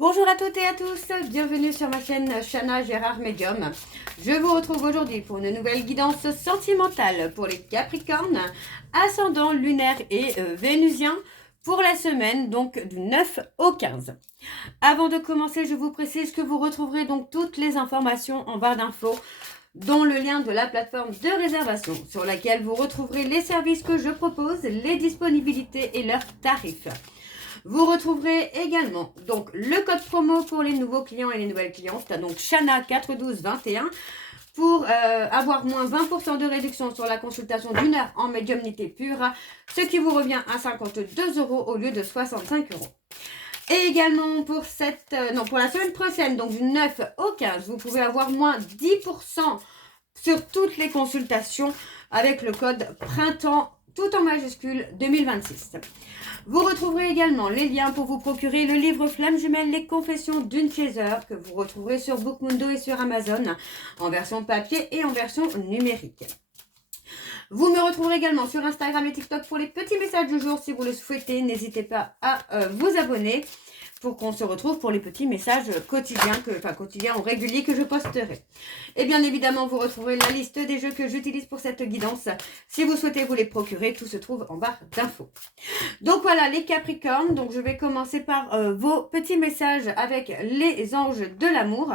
Bonjour à toutes et à tous, bienvenue sur ma chaîne Chana Gérard Medium. Je vous retrouve aujourd'hui pour une nouvelle guidance sentimentale pour les Capricornes, ascendant lunaire et vénusien pour la semaine donc du 9 au 15. Avant de commencer, je vous précise que vous retrouverez donc toutes les informations en barre d'infos, dont le lien de la plateforme de réservation sur laquelle vous retrouverez les services que je propose, les disponibilités et leurs tarifs. Vous retrouverez également donc le code promo pour les nouveaux clients et les nouvelles clientes, donc Chana 41221, pour avoir moins 20% de réduction sur la consultation d'une heure en médiumnité pure, ce qui vous revient à 52 € au lieu de 65 €. Et également pour pour la semaine prochaine, donc du 9 au 15, vous pouvez avoir moins 10% sur toutes les consultations avec le code printemps tout en majuscule 2026. Vous retrouverez également les liens pour vous procurer le livre Flamme Jumelle, les confessions d'une chaser, que vous retrouverez sur Bookmundo et sur Amazon en version papier et en version numérique. Vous me retrouverez également sur Instagram et TikTok pour les petits messages du jour. Si vous le souhaitez, n'hésitez pas à vous abonner pour qu'on se retrouve pour les petits messages quotidiens ou réguliers que je posterai. Et bien évidemment, vous retrouverez la liste des jeux que j'utilise pour cette guidance. Si vous souhaitez vous les procurer, tout se trouve en barre d'infos. Donc voilà les Capricornes, donc je vais commencer par vos petits messages avec les anges de l'amour.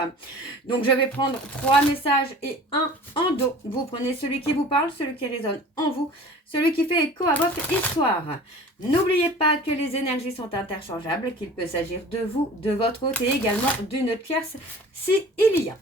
Donc je vais prendre 3 messages et un en dos. Vous prenez celui qui vous parle, celui qui résonne en vous, celui qui fait écho à votre histoire. N'oubliez pas que les énergies sont interchangeables, qu'il peut s'agir de vous, de votre hôte et également d'une tierce si il y a.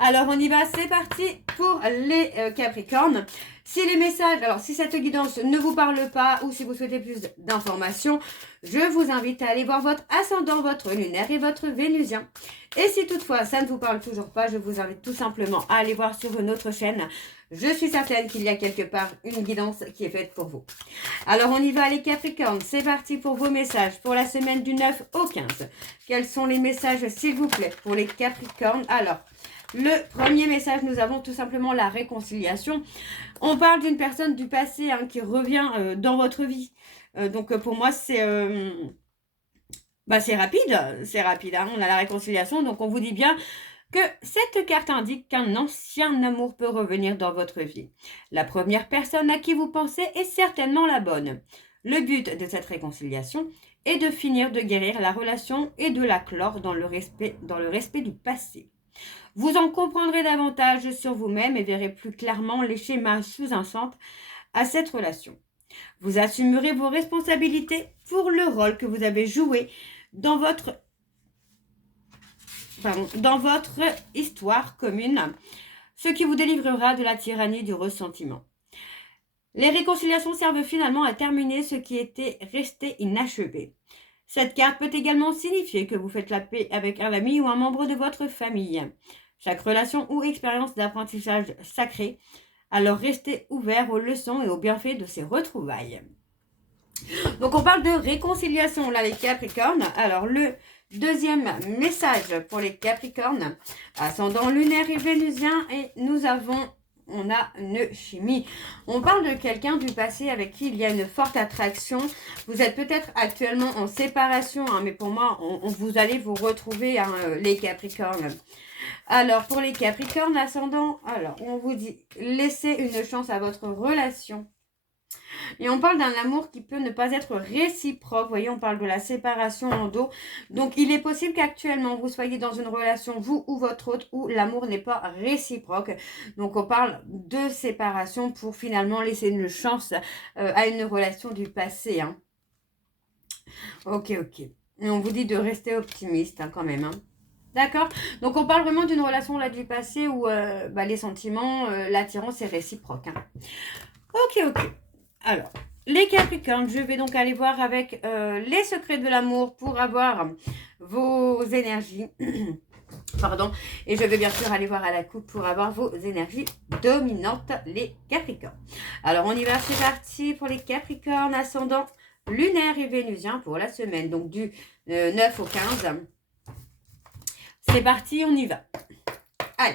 Alors on y va, c'est parti pour les Capricornes. Si les messages, alors si cette guidance ne vous parle pas ou si vous souhaitez plus d'informations, je vous invite à aller voir votre ascendant, votre lunaire et votre vénusien. Et si toutefois ça ne vous parle toujours pas, je vous invite tout simplement à aller voir sur une autre chaîne. Je suis certaine qu'il y a quelque part une guidance qui est faite pour vous. Alors on y va les Capricornes, c'est parti pour vos messages pour la semaine du 9 au 15. Quels sont les messages s'il vous plaît pour les Capricornes? Alors, le premier message, nous avons tout simplement la réconciliation. On parle d'une personne du passé qui revient dans votre vie. Donc pour moi, c'est rapide. C'est rapide. On a la réconciliation. Donc on vous dit bien que cette carte indique qu'un ancien amour peut revenir dans votre vie. La première personne à qui vous pensez est certainement la bonne. Le but de cette réconciliation est de finir de guérir la relation et de la clore dans le respect du passé. Vous en comprendrez davantage sur vous-même et verrez plus clairement les schémas sous-jacents à cette relation. Vous assumerez vos responsabilités pour le rôle que vous avez joué dans votre histoire commune, ce qui vous délivrera de la tyrannie du ressentiment. Les réconciliations servent finalement à terminer ce qui était resté inachevé. Cette carte peut également signifier que vous faites la paix avec un ami ou un membre de votre famille. Chaque relation ou expérience d'apprentissage sacré, alors restez ouvert aux leçons et aux bienfaits de ces retrouvailles. Donc on parle de réconciliation là les Capricornes. Alors le deuxième message pour les Capricornes, ascendant lunaire et vénusien, et on a une chimie. On parle de quelqu'un du passé avec qui il y a une forte attraction. Vous êtes peut-être actuellement en séparation, mais pour moi, vous allez vous retrouver, les Capricornes. Alors, pour les Capricornes ascendants, alors, on vous dit, laissez une chance à votre relation. Et on parle d'un amour qui peut ne pas être réciproque. Vous voyez, on parle de la séparation en dos. Donc, il est possible qu'actuellement, vous soyez dans une relation, vous ou votre hôte, où l'amour n'est pas réciproque. Donc, on parle de séparation pour finalement laisser une chance à une relation du passé. Ok. Et on vous dit de rester optimiste quand même. D'accord? Donc, on parle vraiment d'une relation là du passé où les sentiments, l'attirance est réciproque. Ok. Alors, les Capricornes, je vais donc aller voir avec les secrets de l'amour pour avoir vos énergies. Pardon. Et je vais bien sûr aller voir à la coupe pour avoir vos énergies dominantes, les Capricornes. Alors, on y va, c'est parti pour les Capricornes ascendant lunaire et vénusien pour la semaine, donc du 9 au 15. C'est parti, on y va. Allez,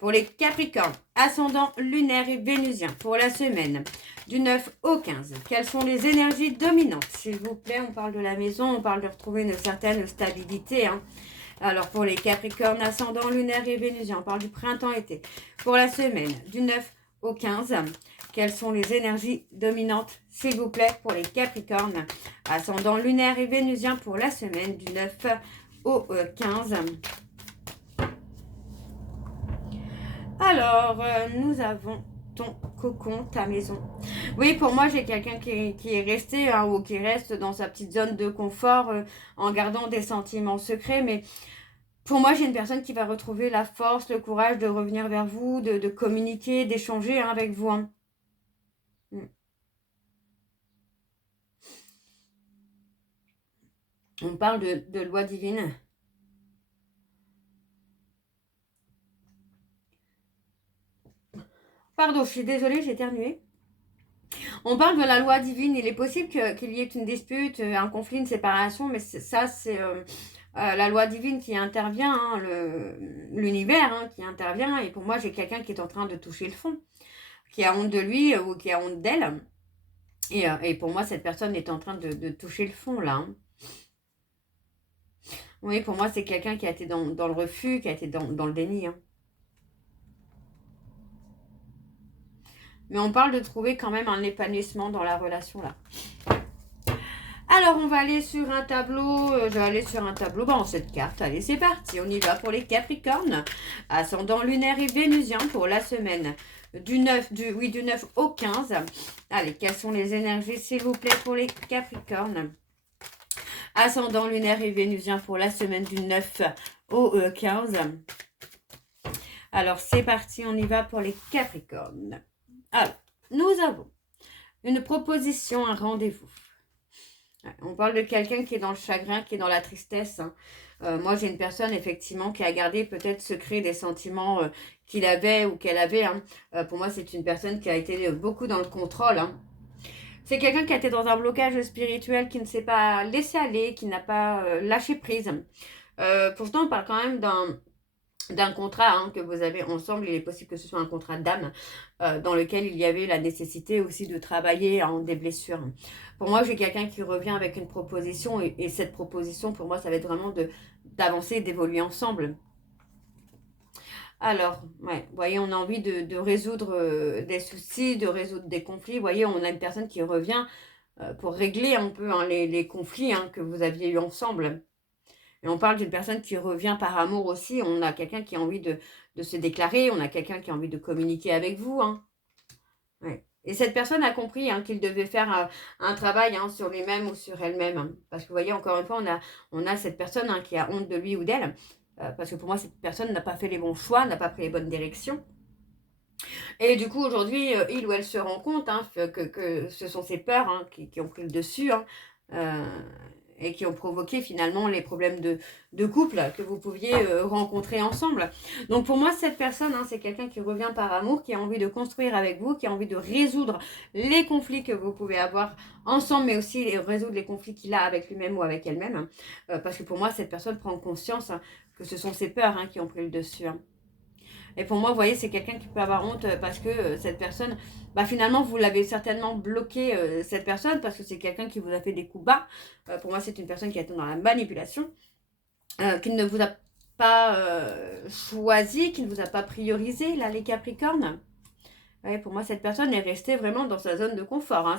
Pour les Capricornes, ascendant lunaire et vénusien pour la semaine du 9 au 15. Quelles sont les énergies dominantes? S'il vous plaît, on parle de la maison, on parle de retrouver une certaine stabilité. Alors, pour les Capricornes, ascendant lunaire et vénusien, on parle du printemps-été. Pour la semaine du 9 au 15, quelles sont les énergies dominantes, s'il vous plaît, pour les Capricornes, ascendant lunaire et vénusien pour la semaine du 9 au 15. Alors, nous avons ton cocon, ta maison. Oui, pour moi, j'ai quelqu'un qui est resté ou qui reste dans sa petite zone de confort en gardant des sentiments secrets. Mais pour moi, j'ai une personne qui va retrouver la force, le courage de revenir vers vous, de communiquer, d'échanger avec vous. On parle de loi divine. Pardon, je suis désolée, j'ai éternué. On parle de la loi divine. Il est possible qu'il y ait une dispute, un conflit, une séparation, mais ça, c'est la loi divine qui intervient, l'univers qui intervient. Et pour moi, j'ai quelqu'un qui est en train de toucher le fond, qui a honte de lui ou qui a honte d'elle. Et pour moi, cette personne est en train de toucher le fond, là. Oui, pour moi, c'est quelqu'un qui a été dans le refus, qui a été dans le déni. Mais on parle de trouver quand même un épanouissement dans la relation, là. Alors, on va aller sur un tableau. Je vais aller sur un tableau en cette carte. Allez, c'est parti. On y va pour les Capricornes. Ascendant lunaire et vénusien pour la semaine du 9 au 15. Allez, quelles sont les énergies, s'il vous plaît, pour les Capricornes? Ascendant lunaire et vénusien pour la semaine du 9 au 15. Alors, c'est parti. On y va pour les Capricornes. Alors, nous avons une proposition, un rendez-vous. On parle de quelqu'un qui est dans le chagrin, qui est dans la tristesse. Moi, j'ai une personne, effectivement, qui a gardé peut-être secret des sentiments qu'il avait ou qu'elle avait. Pour moi, c'est une personne qui a été beaucoup dans le contrôle. C'est quelqu'un qui a été dans un blocage spirituel, qui ne s'est pas laissé aller, qui n'a pas lâché prise. Pourtant, on parle quand même d'un contrat que vous avez ensemble. Il est possible que ce soit un contrat d'âme dans lequel il y avait la nécessité aussi de travailler des blessures. Pour moi, j'ai quelqu'un qui revient avec une proposition et cette proposition, pour moi, ça va être vraiment d'avancer et d'évoluer ensemble. Alors, ouais, vous voyez, on a envie de résoudre des soucis, de résoudre des conflits. Vous voyez, on a une personne qui revient pour régler un peu les conflits que vous aviez eu ensemble. Et on parle d'une personne qui revient par amour aussi. On a quelqu'un qui a envie de se déclarer. On a quelqu'un qui a envie de communiquer avec vous. Ouais. Et cette personne a compris qu'il devait faire un travail sur lui-même ou sur elle-même. Parce que vous voyez, encore une fois, on a cette personne qui a honte de lui ou d'elle. Parce que pour moi, cette personne n'a pas fait les bons choix, n'a pas pris les bonnes directions. Et du coup, aujourd'hui, il ou elle se rend compte que ce sont ses peurs qui ont pris le dessus. Et qui ont provoqué finalement les problèmes de couple que vous pouviez rencontrer ensemble. Donc pour moi, cette personne, c'est quelqu'un qui revient par amour, qui a envie de construire avec vous, qui a envie de résoudre les conflits que vous pouvez avoir ensemble, mais aussi résoudre les conflits qu'il a avec lui-même ou avec elle-même. Parce que pour moi, cette personne prend conscience que ce sont ses peurs qui ont pris le dessus. Et pour moi, vous voyez, c'est quelqu'un qui peut avoir honte parce que cette personne, finalement, vous l'avez certainement bloqué, cette personne, parce que c'est quelqu'un qui vous a fait des coups bas. Pour moi, c'est une personne qui a été dans la manipulation, qui ne vous a pas choisi, qui ne vous a pas priorisé, là, les Capricornes. Ouais, pour moi, cette personne est restée vraiment dans sa zone de confort.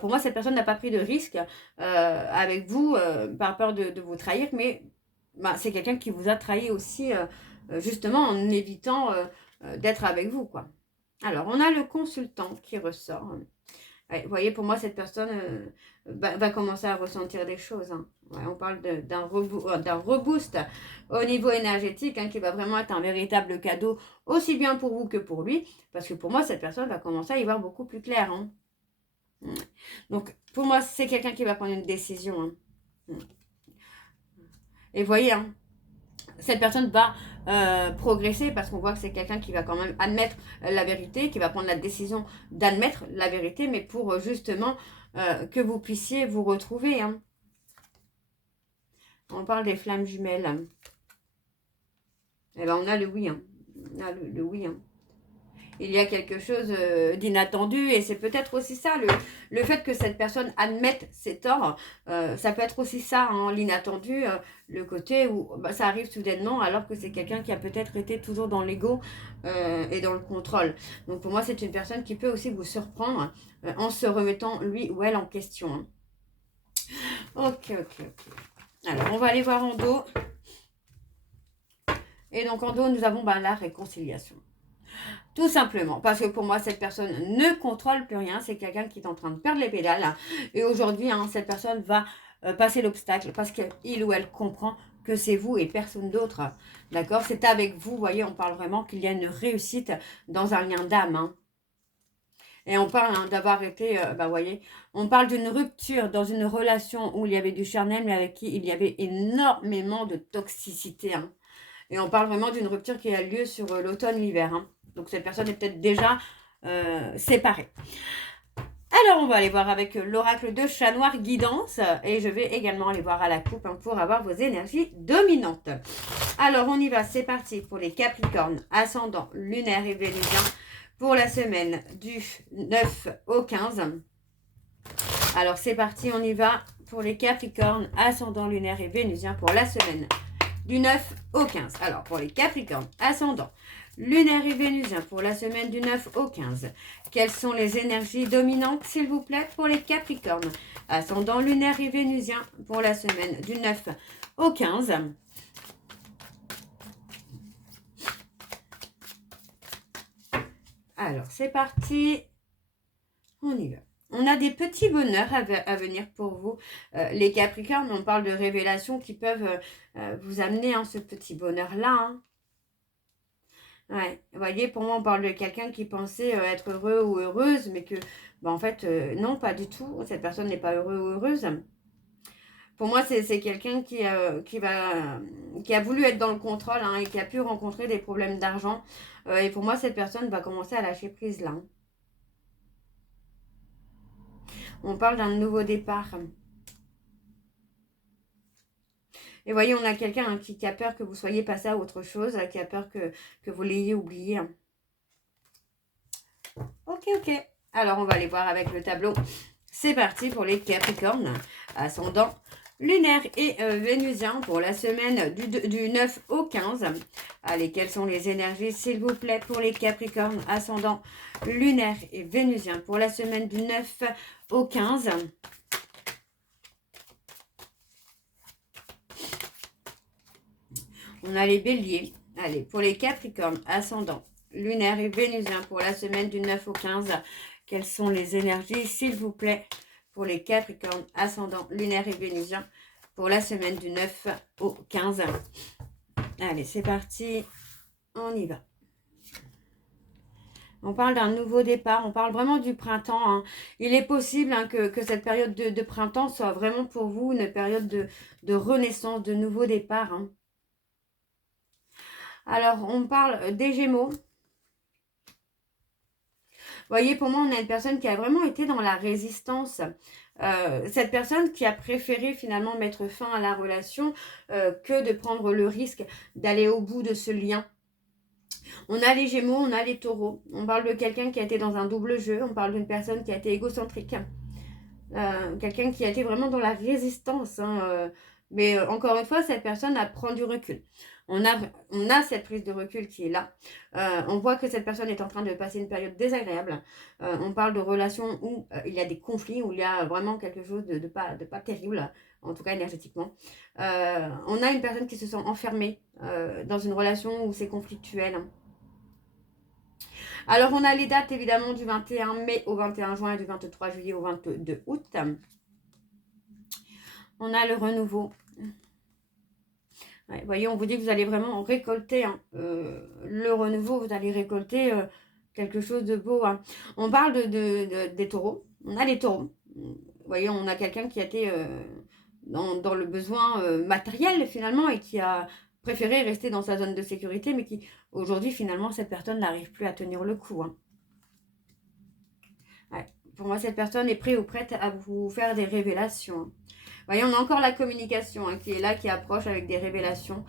Pour moi, cette personne n'a pas pris de risque avec vous par peur de vous trahir, mais c'est quelqu'un qui vous a trahi aussi justement en évitant d'être avec vous, quoi. Alors, on a le consultant qui ressort. Ouais, vous voyez, pour moi, cette personne va commencer à ressentir des choses. Ouais, on parle d'un reboost au niveau énergétique qui va vraiment être un véritable cadeau, aussi bien pour vous que pour lui. Parce que pour moi, cette personne va commencer à y voir beaucoup plus clair. Ouais. Donc, pour moi, c'est quelqu'un qui va prendre une décision. Et vous voyez, cette personne va progresser parce qu'on voit que c'est quelqu'un qui va quand même admettre la vérité, qui va prendre la décision d'admettre la vérité, mais pour justement que vous puissiez vous retrouver. On parle des flammes jumelles. Et ben on a le oui. Ah, le oui, hein. Il y a quelque chose d'inattendu et c'est peut-être aussi ça, le fait que cette personne admette ses torts, ça peut être aussi ça, hein, l'inattendu, le côté où bah, ça arrive soudainement alors que c'est quelqu'un qui a peut-être été toujours dans l'ego et dans le contrôle. Donc pour moi, c'est une personne qui peut aussi vous surprendre en se remettant lui ou elle en question. Hein. Ok, ok, ok. Alors, on va aller voir en dos. Et donc en dos, nous avons bah, la réconciliation. Tout simplement, parce que pour moi, cette personne ne contrôle plus rien. C'est quelqu'un qui est en train de perdre les pédales. Et aujourd'hui, hein, cette personne va passer l'obstacle parce qu'il ou elle comprend que c'est vous et personne d'autre. D'accord? C'est avec vous, vous voyez, on parle vraiment qu'il y a une réussite dans un lien d'âme. Hein. Et on parle hein, d'avoir été, bah, vous voyez, on parle d'une rupture dans une relation où il y avait du charnel, mais avec qui il y avait énormément de toxicité. Hein. Et on parle vraiment d'une rupture qui a lieu sur l'automne-l'hiver. Hein. Donc cette personne est peut-être déjà séparée. Alors on va aller voir avec l'oracle de Chat Noir Guidance. Et je vais également aller voir à la coupe hein, pour avoir vos énergies dominantes. Alors on y va, c'est parti pour les Capricornes, ascendant lunaire et vénusien pour la semaine du 9 au 15. Alors c'est parti, on y va pour les Capricornes, ascendant lunaire et vénusien pour la semaine du 9 au 15. Alors, pour les Capricornes, ascendant, lunaire et vénusien pour la semaine du 9 au 15. Quelles sont les énergies dominantes, s'il vous plaît, pour les Capricornes, ascendant, lunaire et vénusien pour la semaine du 9 au 15. Alors, c'est parti. On y va. On a des petits bonheurs à venir pour vous. Les Capricornes, on parle de révélations qui peuvent vous amener hein, ce petit bonheur-là. Hein. Ouais, vous voyez, pour moi, on parle de quelqu'un qui pensait être heureux ou heureuse, mais que, bah, en fait, non, pas du tout. Cette personne n'est pas heureux ou heureuse. Pour moi, c'est quelqu'un qui a voulu être dans le contrôle hein, et qui a pu rencontrer des problèmes d'argent. Et pour moi, cette personne va commencer à lâcher prise là. Hein. On parle d'un nouveau départ. Et voyez, on a quelqu'un hein, qui a peur que vous soyez passé à autre chose, qui a peur que vous l'ayez oublié. Hein. Ok, ok. Alors, on va aller voir avec le tableau. C'est parti pour les Capricornes, ascendant lunaire et vénusien pour la semaine du 9 au 15. Allez, quelles sont les énergies, s'il vous plaît, pour les Capricornes, ascendant lunaire et vénusien pour la semaine du 9 au 15. On a les béliers. Allez, pour les Capricornes, ascendant lunaire et vénusien pour la semaine du 9 au 15. Quelles sont les énergies, s'il vous plaît, pour les Capricornes, ascendant lunaire et vénusien pour la semaine du 9 au 15. Allez, c'est parti. On y va. On parle d'un nouveau départ, on parle vraiment du printemps. Hein. Il est possible hein, que cette période de printemps soit vraiment pour vous une période de renaissance, de nouveau départ. Hein. Alors, on parle des Gémeaux. Vous voyez, pour moi, on a une personne qui a vraiment été dans la résistance. Cette personne qui a préféré finalement mettre fin à la relation que de prendre le risque d'aller au bout de ce lien. On a les Gémeaux, on a les Taureaux. On parle de quelqu'un qui a été dans un double jeu. On parle d'une personne qui a été égocentrique. Quelqu'un qui a été vraiment dans la résistance. Hein, mais encore une fois, cette personne a pris du recul. On a cette prise de recul qui est là. On voit que cette personne est en train de passer une période désagréable. On parle de relations où il y a des conflits, où il y a vraiment quelque chose de pas terrible, en tout cas énergétiquement. On a une personne qui se sent enfermée dans une relation où c'est conflictuel. Alors, on a les dates évidemment du 21 mai au 21 juin et du 23 juillet au 22 août. On a le renouveau. Ouais, voyez, on vous dit que vous allez vraiment récolter hein, le renouveau, vous allez récolter quelque chose de beau. Hein. On parle des taureaux. On a les taureaux. Vous voyez, on a quelqu'un qui a été dans le besoin matériel finalement et qui a préféré rester dans sa zone de sécurité, mais qui aujourd'hui finalement cette personne n'arrive plus à tenir le coup. Hein. Ouais. Pour moi, cette personne est prête ou prête à vous faire des révélations. Hein. Voyez, on a encore la communication qui est là, qui approche avec des révélations.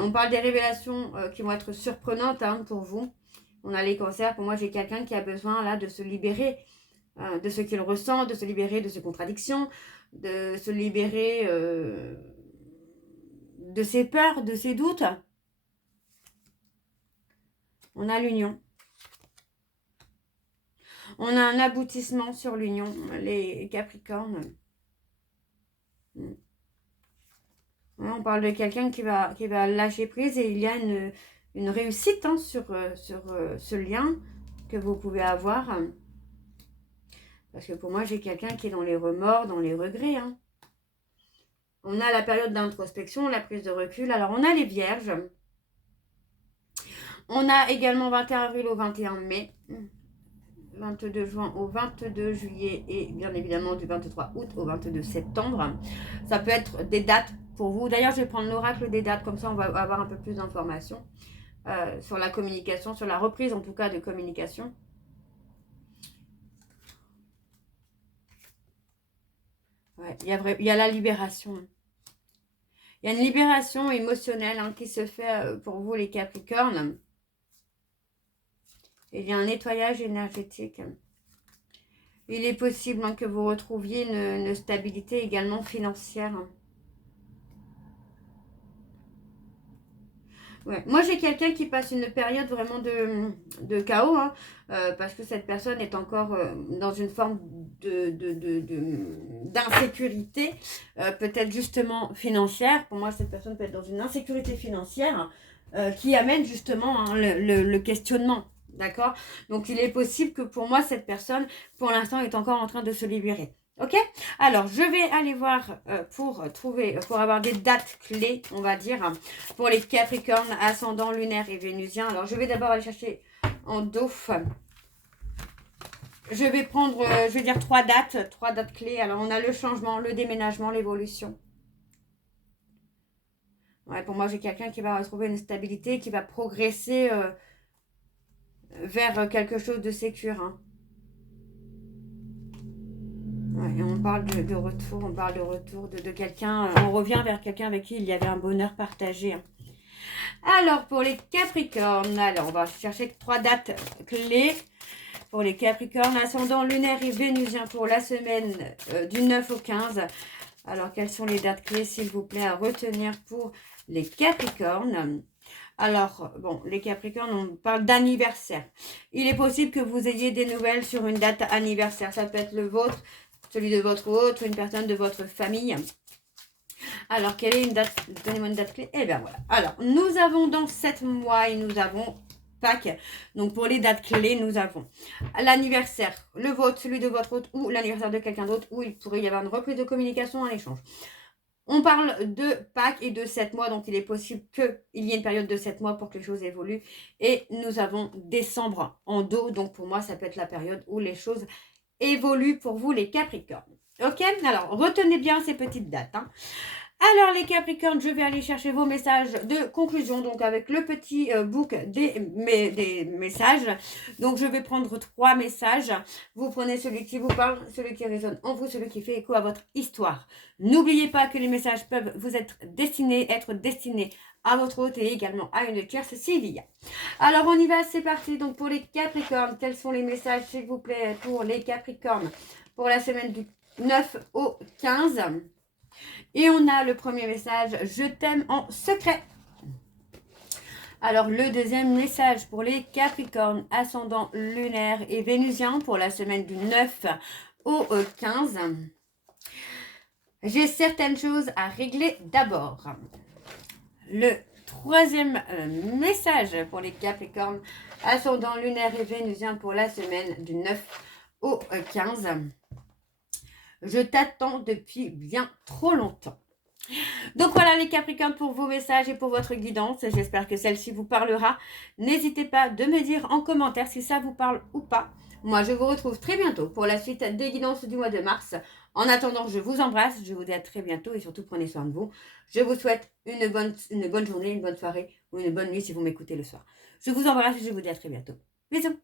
On parle des révélations qui vont être surprenantes pour vous. On a les cancers. Pour moi, j'ai quelqu'un qui a besoin là de se libérer de ce qu'il ressent, de se libérer de ses contradictions, de se libérer de ses peurs, de ses doutes. On a l'union. On a un aboutissement sur l'union, les Capricornes. On parle de quelqu'un qui va lâcher prise et il y a une réussite sur ce lien que vous pouvez avoir. Parce que pour moi, j'ai quelqu'un qui est dans les remords, dans les regrets. On a la période d'introspection, la prise de recul. Alors, on a les vierges. On a également 21 avril au 21 mai. 22 juin au 22 juillet et bien évidemment du 23 août au 22 septembre. Ça peut être des dates pour vous. D'ailleurs, je vais prendre l'oracle des dates, comme ça on va avoir un peu plus d'informations sur la communication, sur la reprise en tout cas de communication. Ouais, il y a la libération. Il y a une libération émotionnelle qui se fait pour vous les Capricornes. Il y a un nettoyage énergétique. Il est possible que vous retrouviez une stabilité également financière. Ouais. Moi, j'ai quelqu'un qui passe une période vraiment de chaos, parce que cette personne est encore dans une forme d'insécurité, peut-être justement financière. Pour moi, cette personne peut être dans une insécurité financière qui amène justement le questionnement. D'accord? Donc, il est possible que pour moi, cette personne, pour l'instant, est encore en train de se libérer. Ok? Alors, je vais aller voir pour avoir des dates clés, on va dire, pour les Capricornes, ascendant, lunaire et vénusien. Alors, je vais d'abord aller chercher en dos. Je vais prendre, je vais dire trois dates clés. Alors, on a le changement, le déménagement, l'évolution. Ouais, pour moi, j'ai quelqu'un qui va retrouver une stabilité, qui va progresser vers quelque chose de sécure. Ouais, on parle de retour, de quelqu'un, on revient vers quelqu'un avec qui il y avait un bonheur partagé. Alors, pour les Capricornes, alors on va chercher trois dates clés. Pour les Capricornes, ascendant lunaire et vénusien pour la semaine du 9 au 15. Alors, quelles sont les dates clés, s'il vous plaît, à retenir pour les Capricornes? Alors, bon, les Capricornes, on parle d'anniversaire. Il est possible que vous ayez des nouvelles sur une date anniversaire. Ça peut être le vôtre, celui de votre autre, une personne de votre famille. Alors, quelle est une date? Donnez-moi une date clé. Eh bien, voilà. Alors, nous avons dans 7 mois et nous avons Pâques. Donc, pour les dates clés, nous avons l'anniversaire, le vôtre, celui de votre autre ou l'anniversaire de quelqu'un d'autre où il pourrait y avoir une reprise de communication, un échange. On parle de Pâques et de 7 mois, donc il est possible qu'il y ait une période de 7 mois pour que les choses évoluent. Et nous avons décembre en dos, donc pour moi, ça peut être la période où les choses évoluent pour vous, les Capricornes. Ok? Alors, retenez bien ces petites dates. Alors, les Capricornes, je vais aller chercher vos messages de conclusion, donc avec le petit book des messages. Donc, je vais prendre 3 messages. Vous prenez celui qui vous parle, celui qui résonne en vous, celui qui fait écho à votre histoire. N'oubliez pas que les messages peuvent vous être destinés à votre hôte et également à une tierce s'il y a. Alors, on y va, c'est parti. Donc, pour les Capricornes, quels sont les messages, s'il vous plaît, pour les Capricornes pour la semaine du 9 au 15 ? Et on a le premier message, je t'aime en secret. Alors, le deuxième message pour les Capricornes, ascendant lunaire et vénusien pour la semaine du 9 au 15. J'ai certaines choses à régler d'abord. Le troisième message pour les Capricornes, ascendant lunaire et vénusien pour la semaine du 9 au 15. Je t'attends depuis bien trop longtemps. Donc voilà les Capricornes pour vos messages et pour votre guidance. J'espère que celle-ci vous parlera. N'hésitez pas de me dire en commentaire si ça vous parle ou pas. Moi, je vous retrouve très bientôt pour la suite des guidances du mois de mars. En attendant, je vous embrasse. Je vous dis à très bientôt et surtout prenez soin de vous. Je vous souhaite une bonne journée, une bonne soirée ou une bonne nuit si vous m'écoutez le soir. Je vous embrasse et je vous dis à très bientôt. Bisous.